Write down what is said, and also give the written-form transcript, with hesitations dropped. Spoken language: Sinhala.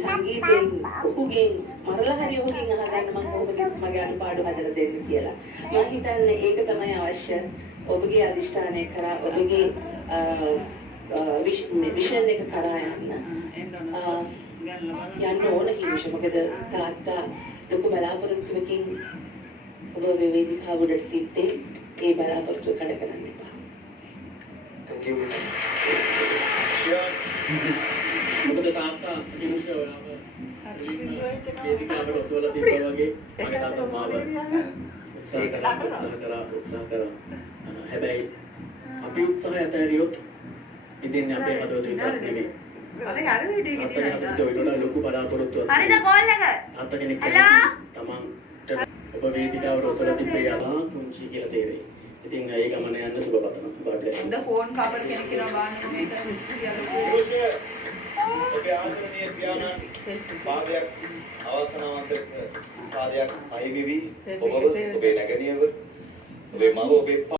සංගීතයෙන් ඔහුගෙන් මරලා හරි ඔහුගෙන් අහගන්න මම කොහොමද මගේ අනුපාඩු හදලා දෙන්න කියලා. මම හිතන්නේ ඒක තමයි අවශ්‍ය. ඔබගේ අදිෂ්ඨානය කරා ඔබගේ විෂන් එක කරා යන්න ඕන හිමිෂ. මොකද තාත්තා ලොකු බලාපොරොත්තුවකින් ඔබ වේදිකාව උඩට තිබ්බේ. ඒ බලාපොරොත්තුව කඩ කරන්න එපා. Thank you, miss. මොකද තාත්තා හිමිෂ ඔයාව වේදිකාවට ඔසවලා තිබ්බා වගේ මගේ තාත්තා මාව උත්සාහ කරා. හැබැයි අපි උත්සාහය ඇතරියොත් ඉතින් අපේ හදවත විතරක් නෙමෙයි. අපේ ලොකු බලාපොරොත්තුවක්. හරිද කෝල් එක? තාත්තා කෙනෙක් තමන්ට ඔබ වේදිකාවට ඔසවලා තිබ්බේ යාලා පුංචි කියලා තේරෙයි. ඉතින් ඒ ගමන යන්න සුබ පතනවා. God bless you. The phone cover කෙනෙක් කෙනා බාන්න මේක ඔබේ ආදරණීය පියාණන් පාදයක් අවසනාවන්ත පාදයක් අයිවිවි ඔබව ඔබේ නැගණියව ඔබේ මව ඔබේ